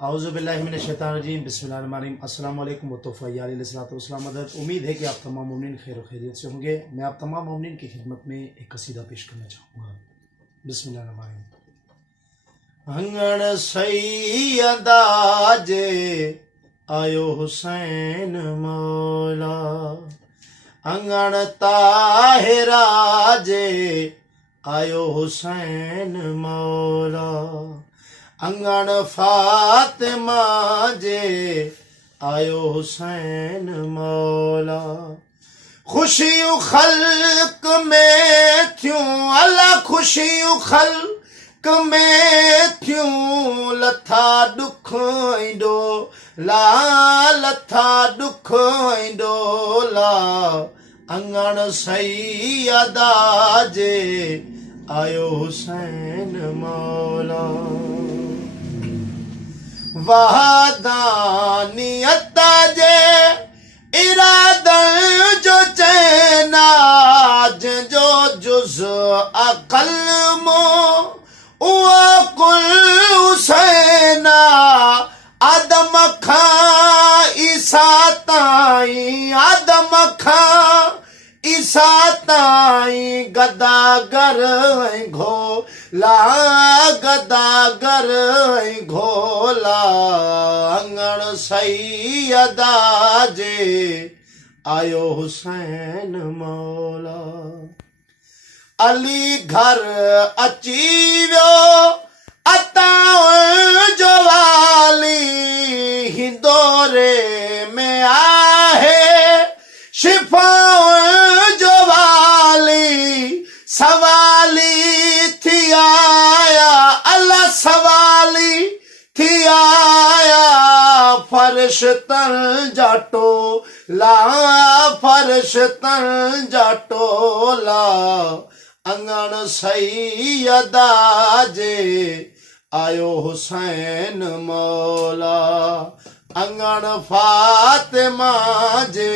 औज़ुबिल्लाहिमिनश्शैतानिर्रजीम बिस्मिल्लाहिर्रहमानिर्रहीम अस्सलाम वालेकुम व तौफ़ीक़ अलैहिस्सलाम। उम्मीद है कि आप तमाम मोमिनीन खैर व खैरियत से होंगे। मैं आप तमाम मोमिनीन की खिदमत में एक कसीदा पेश करना चाहूँगा। बिस्मिल्लाहिर्रहमानिर्रहीम। अंगण सैयदा जे आयो हुसैन मौला, अंगण ताहिरा जे आयो हुसैन मौला, अंगण फातिमा जे आयो हुसैन मौला। खुशियूं खल्क में थियूं अला खुशियूं खल्क में थियूं, लथा दुख ईंदो ला लथा दुख ईंदो ला, अंगण सैयदा जे आयो हुसैन मौला। वहदानियत जे इरादन जो चैना, जो जुज़ अक़ल मो उहो कुल हुसैना, आदम खां ईसा ताईं आदम खां ईसा ताईं गदागर ऐं घोला गदागर ऐं घोला, अंगण सैयदा जे आयो हुसैन मौला। अली घर अची वियो अतां जो वाली, हिंदोरे में आहे शिफ़ाउनि जो वाली, सवाली थी आया अल्लाह सवाली थी आया, फरिश्तनि जा टोला फरिश्तनि जा टोला, अंगण सैयदा जे आयो हुसैन मौला, अंगण फातिमा जे